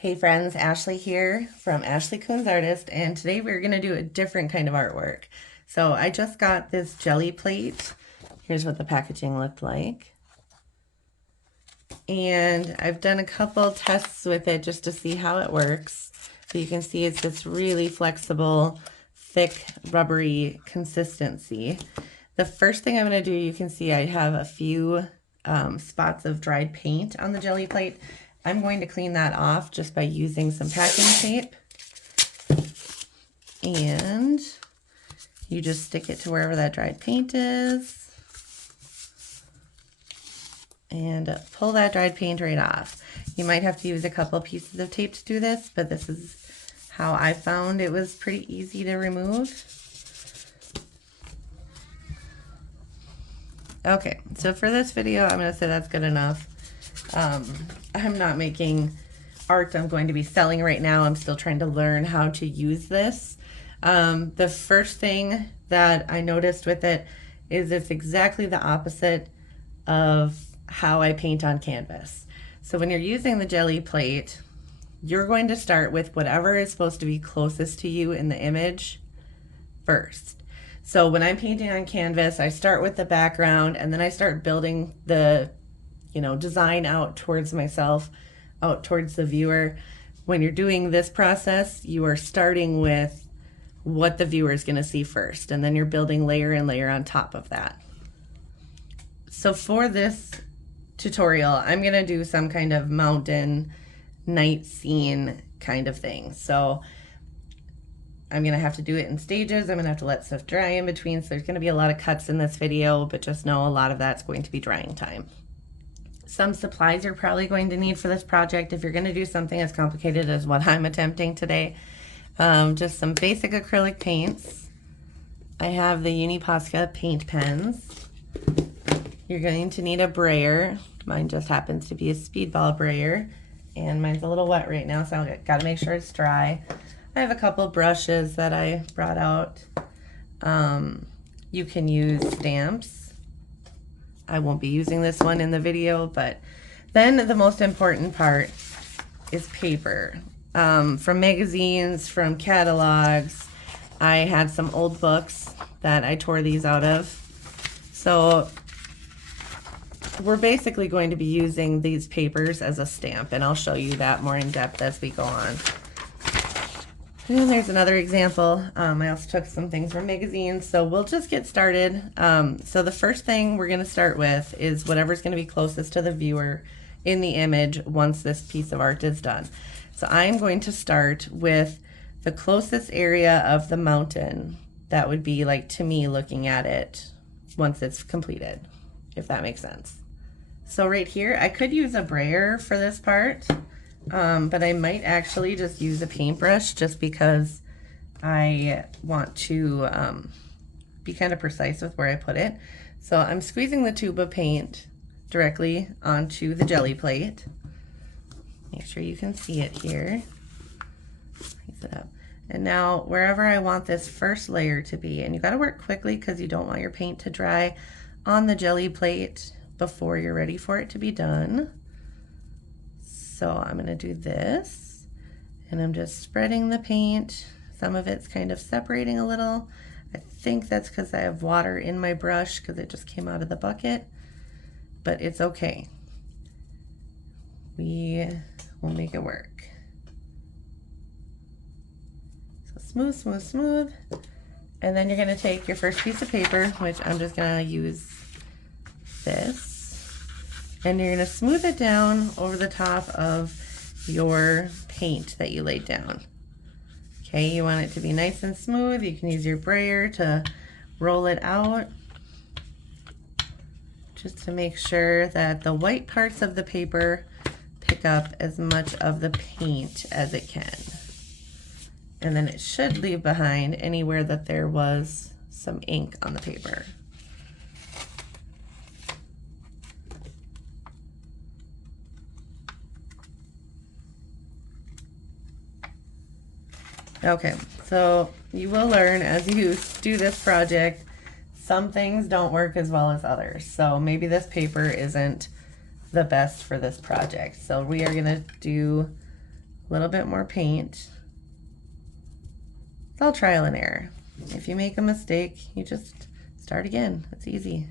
Hey friends, Ashley here from Ashley Coons Artist, and today we're going to do a different kind of artwork. So I just got this jelly plate. Here's what the packaging looked like. And I've done a couple tests with it just to see how it works. So you can see it's this really flexible, thick, rubbery consistency. The first thing I'm going to do, you can see I have a few spots of dried paint on the jelly plate. I'm going to clean that off just by using some packing tape. And you just stick it to wherever that dried paint is. And pull that dried paint right off. You might have to use a couple pieces of tape to do this, but this is how I found it was pretty easy to remove. Okay, so for this video, I'm going to say that's good enough. I'm not making art I'm going to be selling right now. I'm still trying to learn how to use this. The first thing that I noticed with it is it's exactly the opposite of how I paint on canvas. So when you're using the jelly plate, you're going to start with whatever is supposed to be closest to you in the image first. So when I'm painting on canvas, I start with the background and then I start building the design out towards myself, out towards the viewer. When you're doing this process, you are starting with what the viewer is going to see first, and then you're building layer and layer on top of that. So for this tutorial, I'm going to do some kind of mountain night scene kind of thing. So I'm going to have to do it in stages. I'm going to have to let stuff dry in between. So there's going to be a lot of cuts in this video, but just know a lot of that's going to be drying time. Some supplies you're probably going to need for this project if you're going to do something as complicated as what I'm attempting today. Just some basic acrylic paints. I have the Uniposca paint pens. You're going to need a brayer. Mine just happens to be a speedball brayer, and mine's a little wet right now, so I've got to make sure it's dry. I have a couple brushes that I brought out. You can use stamps. I won't be using this one in the video, but then the most important part is paper. From magazines, from catalogs. I had some old books that I tore these out of. So we're basically going to be using these papers as a stamp, and I'll show you that more in depth as we go on. And there's another example. I also took some things from magazines, so we'll just get started. So the first thing we're going to start with is whatever's going to be closest to the viewer in the image once this piece of art is done. So I'm going to start with the closest area of the mountain that would be like to me looking at it once it's completed, if that makes sense. So right here, I could use a brayer for this part. But I might actually just use a paintbrush just because I want to be kind of precise with where I put it. So I'm squeezing the tube of paint directly onto the jelly plate. Make sure you can see it here. Raise it up. And now wherever I want this first layer to be, and you got to work quickly because you don't want your paint to dry on the jelly plate before you're ready for it to be done. So I'm going to do this, and I'm just spreading the paint. Some of it's kind of separating a little. I think that's because I have water in my brush because it just came out of the bucket, but it's okay. We will make it work. So smooth, smooth, smooth. And then you're going to take your first piece of paper, which I'm just going to use this. And you're going to smooth it down over the top of your paint that you laid down. Okay, you want it to be nice and smooth. You can use your brayer to roll it out just to make sure that the white parts of the paper pick up as much of the paint as it can. And then it should leave behind anywhere that there was some ink on the paper. Okay, so you will learn as you do this project, some things don't work as well as others. So maybe this paper isn't the best for this project. So we are gonna do a little bit more paint. It's all trial and error. If you make a mistake, you just start again. It's easy.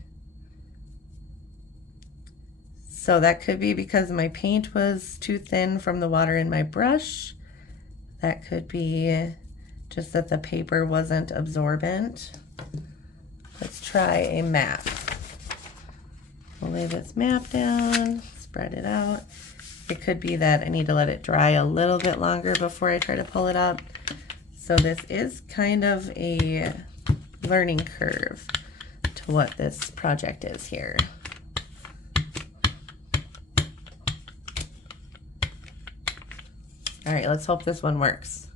So that could be because my paint was too thin from the water in my brush. That could be just that the paper wasn't absorbent. Let's try a map. We'll lay this map down, spread it out. It could be that I need to let it dry a little bit longer before I try to pull it up. So this is kind of a learning curve to what this project is here. All right, let's hope this one works.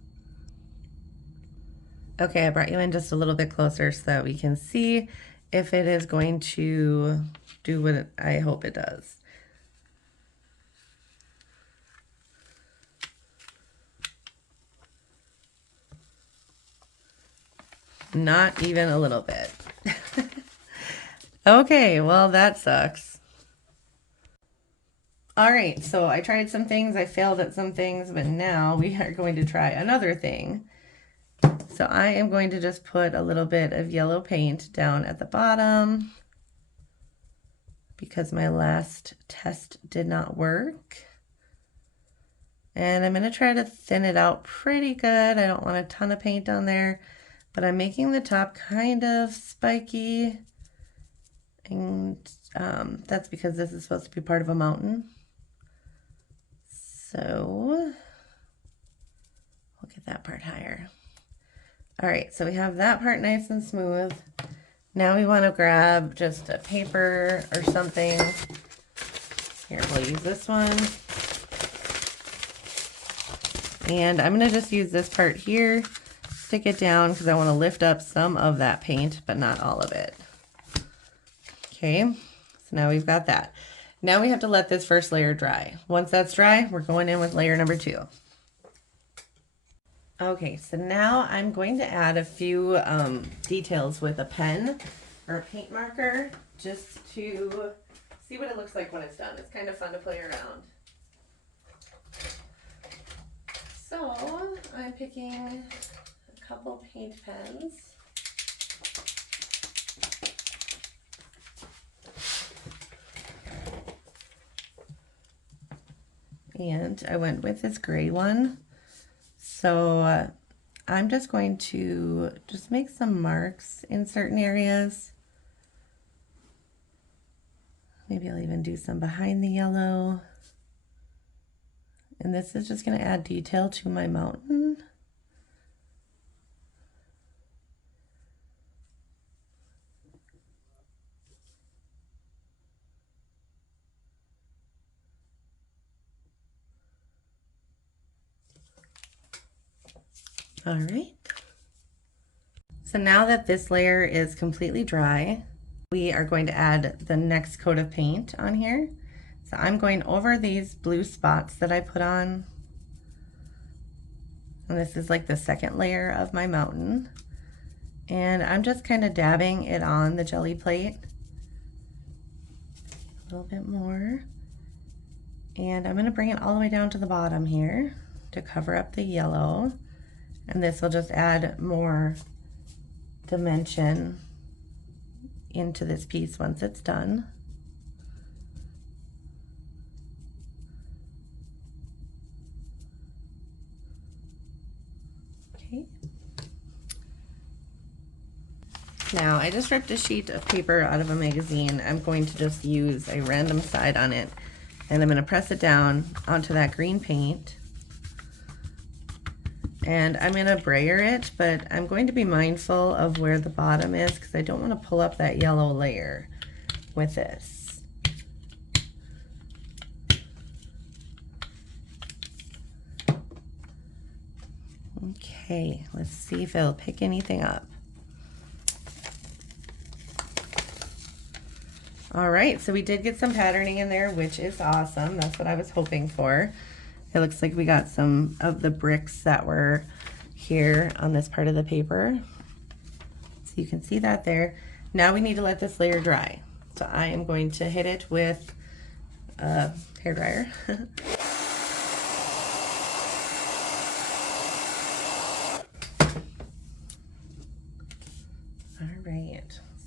Okay, I brought you in just a little bit closer so that we can see if it is going to do what I hope it does. Not even a little bit. Okay, well that sucks. All right, so I tried some things, I failed at some things, but now we are going to try another thing. So I am going to just put a little bit of yellow paint down at the bottom because my last test did not work. And I'm going to try to thin it out pretty good. I don't want a ton of paint on there, but I'm making the top kind of spiky. And that's because this is supposed to be part of a mountain. So we'll get that part higher. All right, so we have that part nice and smooth. Now we want to grab just a paper or something. Here, we'll use this one. And I'm going to just use this part here, stick it down because I want to lift up some of that paint, but not all of it. Okay, so now we've got that. Now we have to let this first layer dry. Once that's dry, we're going in with layer number 2. Okay, so now I'm going to add a few details with a pen or a paint marker just to see what it looks like when it's done. It's kind of fun to play around. So I'm picking a couple paint pens. And I went with this gray one. So I'm just going to just make some marks in certain areas. Maybe I'll even do some behind the yellow. And this is just going to add detail to my mountain. All right. So now that this layer is completely dry, we are going to add the next coat of paint on here. So I'm going over these blue spots that I put on. And this is like the second layer of my mountain. And I'm just kind of dabbing it on the Gelli plate. A little bit more. And I'm going to bring it all the way down to the bottom here to cover up the yellow. And this will just add more dimension into this piece once it's done. Okay. Now I just ripped a sheet of paper out of a magazine. I'm going to just use a random side on it, and I'm going to press it down onto that green paint. And I'm going to brayer it, but I'm going to be mindful of where the bottom is because I don't want to pull up that yellow layer with this. Okay, let's see if it'll pick anything up. All right, so we did get some patterning in there, which is awesome. That's what I was hoping for. It looks like we got some of the bricks that were here on this part of the paper. So you can see that there. Now we need to let this layer dry. So I am going to hit it with a hairdryer.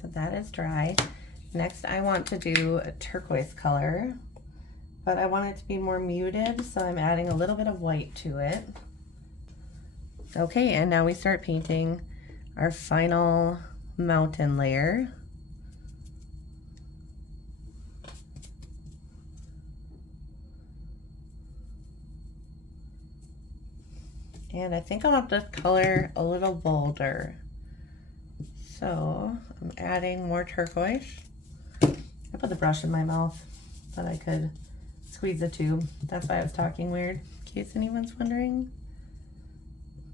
So that is dry. Next, I want to do a turquoise color, but I want it to be more muted, so I'm adding a little bit of white to it. Okay, and now we start painting our final mountain layer. And I think I'll have to color a little bolder. So I'm adding more turquoise. I put the brush in my mouth so that I could squeeze the tube. That's why I was talking weird, in case anyone's wondering.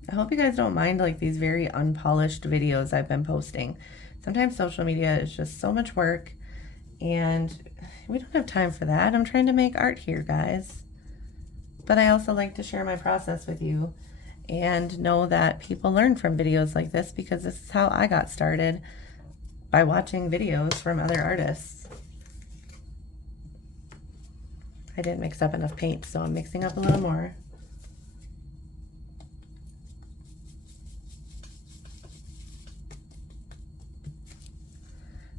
I hope you guys don't mind like these very unpolished videos I've been posting. Sometimes social media is just so much work and we don't have time for that. I'm trying to make art here, guys. But I also like to share my process with you and know that people learn from videos like this, because this is how I got started, by watching videos from other artists. I didn't mix up enough paint, so I'm mixing up a little more.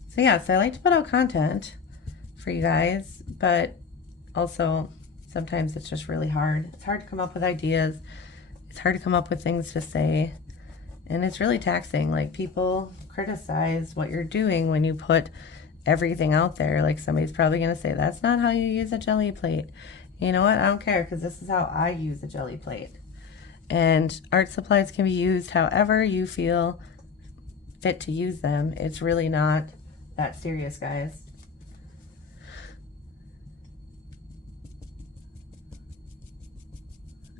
So yeah, so I like to put out content for you guys, but also sometimes it's just really hard. It's hard to come up with ideas. It's hard to come up with things to say. And it's really taxing. Like, people criticize what you're doing when you put everything out there. Like, somebody's probably going to say, that's not how you use a Gelli plate. You know what? I don't care, because this is how I use a Gelli plate. And art supplies can be used however you feel fit to use them. It's really not that serious, guys.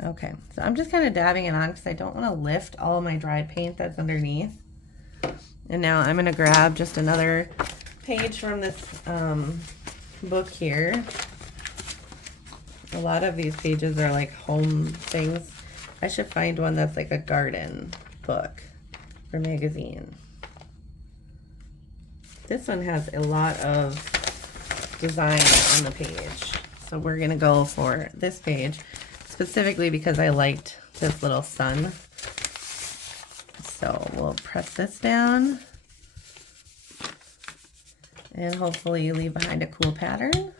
Okay, so I'm just kind of dabbing it on because I don't want to lift all my dried paint that's underneath. And now I'm going to grab just another page from this book here. A lot of these pages are like home things. I should find one that's like a garden book or magazine. This one has a lot of design on the page. So we're going to go for this page, specifically because I liked this little sun. So we'll press this down and hopefully leave behind a cool pattern.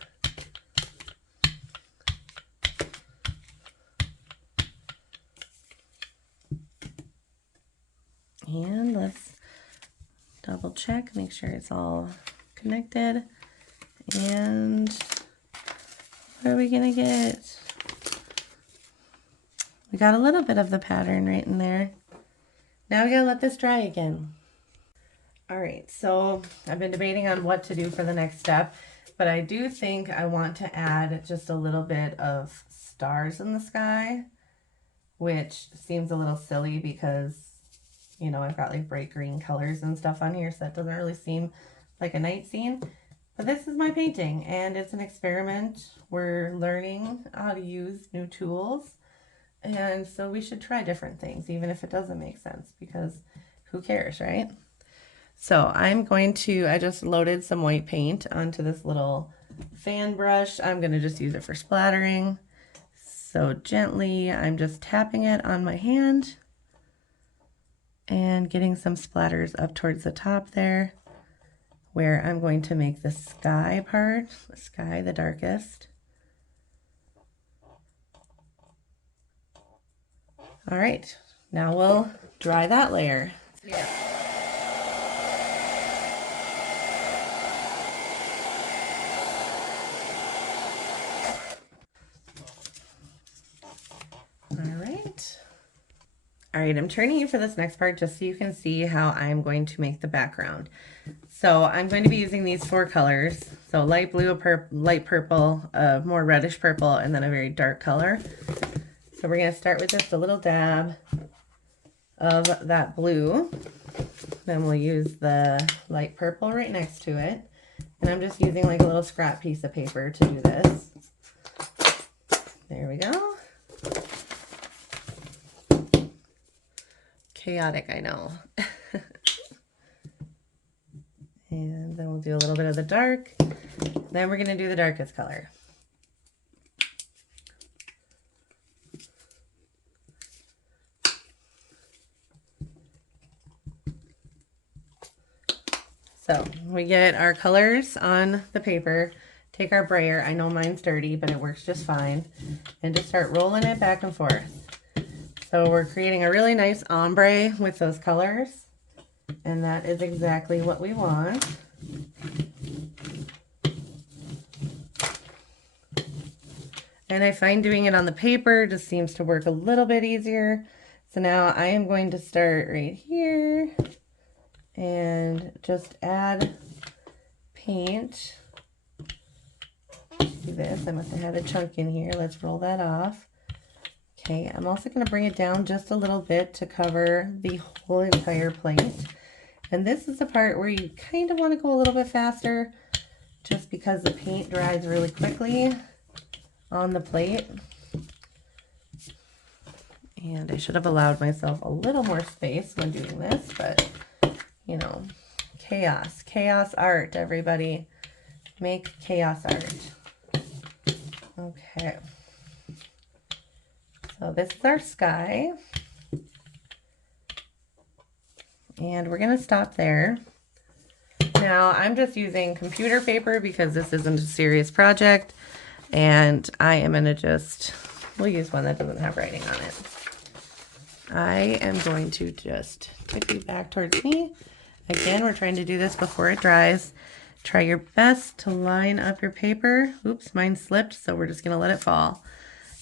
And let's double check, make sure it's all connected. And what are we gonna get? We got a little bit of the pattern right in there. Now we gotta let this dry again. All right, so I've been debating on what to do for the next step, but I do think I want to add just a little bit of stars in the sky, which seems a little silly because, you know, I've got like bright green colors and stuff on here, so that doesn't really seem like a night scene. But this is my painting, and it's an experiment. We're learning how to use new tools, and so we should try different things, even if it doesn't make sense, because who cares, right? So I'm going to, I just loaded some white paint onto this little fan brush. I'm going to just use it for splattering. So gently, I'm just tapping it on my hand and getting some splatters up towards the top there, where I'm going to make the sky part, the sky the darkest. All right, now we'll dry that layer. Yeah. All right, I'm turning you for this next part just so you can see how I'm going to make the background. So I'm going to be using these 4 colors. So light blue, light purple, more reddish purple, and then a very dark color. So we're going to start with just a little dab of that blue. Then we'll use the light purple right next to it. And I'm just using like a little scrap piece of paper to do this. There we go. Chaotic, I know. And then we'll do a little bit of the dark. Then we're going to do the darkest color. So we get our colors on the paper, take our brayer, I know mine's dirty, but it works just fine, and just start rolling it back and forth. So we're creating a really nice ombre with those colors, and that is exactly what we want. And I find doing it on the paper just seems to work a little bit easier. So now I am going to start right here and just add paint to this. I must have had a chunk in here. Let's roll that off. Okay, I'm also going to bring it down just a little bit to cover the whole entire plate. And this is the part where you kind of want to go a little bit faster just because the paint dries really quickly on the plate. And I should have allowed myself a little more space when doing this, but you know, chaos art, everybody. Make chaos art. Okay. So this is our sky. And we're going to stop there. Now I'm just using computer paper because this isn't a serious project. And I am going to we'll use one that doesn't have writing on it. I am going to just tip you back towards me. Again, we're trying to do this before it dries. Try your best to line up your paper. Oops, mine slipped, so we're just going to let it fall.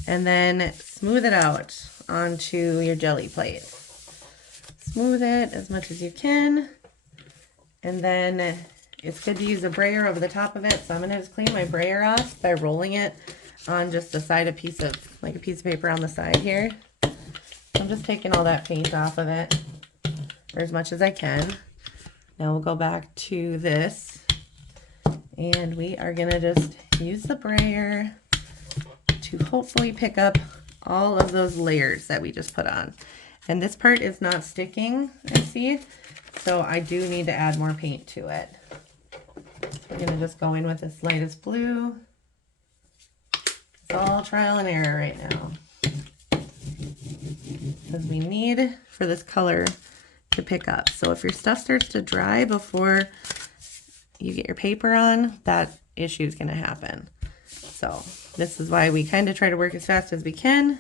And then smooth it out onto your jelly plate. Smooth it as much as you can. And then it's good to use a brayer over the top of it. So I'm going to just clean my brayer off by rolling it on just the side, a piece of paper on the side here. I'm just taking all that paint off of it, or as much as I can. Now we'll go back to this, and we are gonna just use the brayer to hopefully pick up all of those layers that we just put on. And this part is not sticking, I see, so I do need to add more paint to it. We're gonna just go in with this lightest blue. It's all trial and error right now, because we need for this color to pick up. So if your stuff starts to dry before you get your paper on, that issue is going to happen. So this is why we kind of try to work as fast as we can.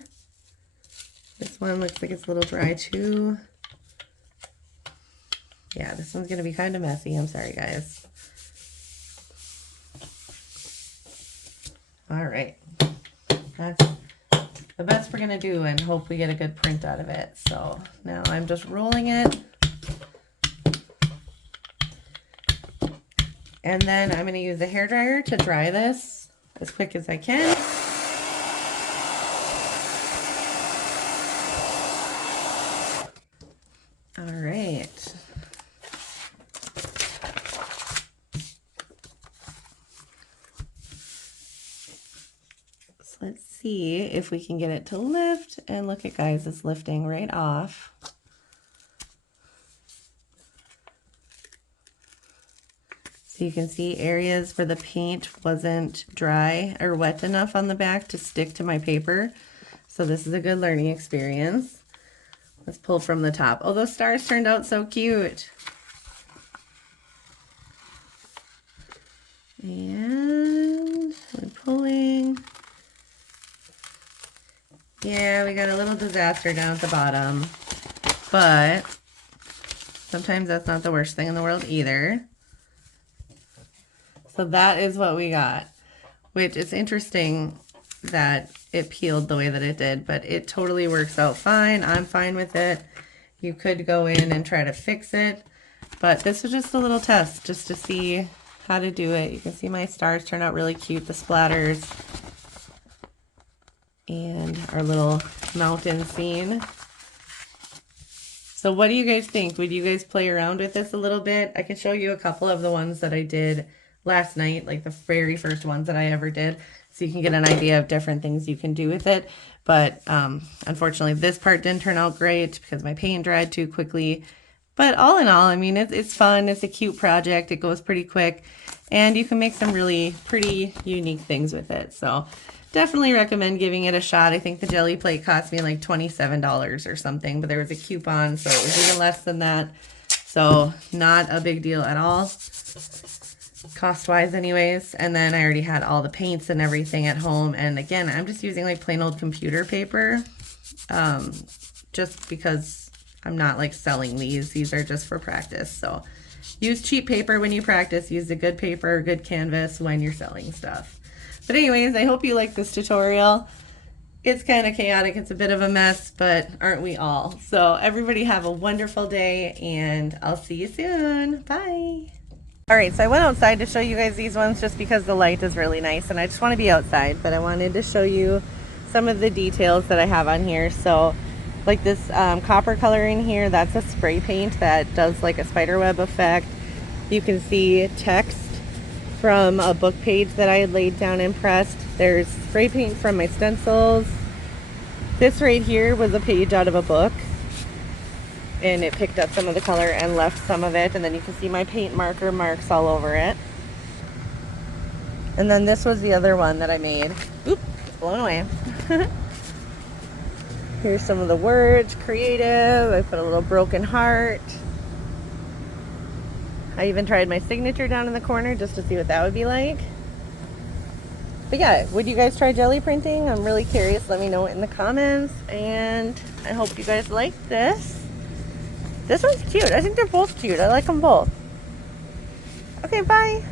This one looks like it's a little dry too. Yeah, this one's going to be kind of messy. I'm sorry, guys. All right. That's the best we're going to do and hope we get a good print out of it. So now I'm just rolling it. And then I'm going to use the hairdryer to dry this as quick as I can. All right. So let's see if we can get it to lift. And look at, guys, it's lifting right off. So you can see areas where the paint wasn't dry or wet enough on the back to stick to my paper. So this is a good learning experience. Let's pull from the top. Oh, those stars turned out so cute. And we're pulling. Yeah, we got a little disaster down at the bottom, but sometimes that's not the worst thing in the world either. So that is what we got, which is interesting that it peeled the way that it did, but it totally works out fine. I'm fine with it. You could go in and try to fix it, but this was just a little test just to see how to do it. You can see my stars turn out really cute, the splatters, and our little mountain scene. So what do you guys think? Would you guys play around with this a little bit? I can show you a couple of the ones that I did last night, like the very first ones that I ever did, so you can get an idea of different things you can do with it. But unfortunately, this part didn't turn out great because my paint dried too quickly. But all in all, I mean, it's fun. It's a cute project. It goes pretty quick, and you can make some really pretty unique things with it. So definitely recommend giving it a shot. I think the jelly plate cost me like $27 or something, but there was a coupon, so it was even less than that. So not a big deal at all, cost-wise anyways. And then I already had all the paints and everything at home. And again, I'm just using like plain old computer paper, just because I'm not like selling these. These are just for practice. So use cheap paper when you practice. Use a good paper, good canvas when you're selling stuff. But anyways, I hope you like this tutorial. It's kind of chaotic. It's a bit of a mess, but aren't we all? So everybody have a wonderful day, and I'll see you soon. Bye. All right, so I went outside to show you guys these ones just because the light is really nice, and I just want to be outside, but I wanted to show you some of the details that I have on here. So like this copper color in here, that's a spray paint that does like a spider web effect. You can see text from a book page that I had laid down and pressed. There's spray paint from my stencils. This right here was a page out of a book, and it picked up some of the color and left some of it, and then you can see my paint marker marks all over it. And then this was the other one that I made. Oop, it's blown away. Here's some of the words, creative. I put a little broken heart. I even tried my signature down in the corner just to see what that would be like. But yeah, would you guys try jelly printing? I'm really curious. Let me know in the comments. And I hope you guys like this. This one's cute. I think they're both cute. I like them both. Okay, bye.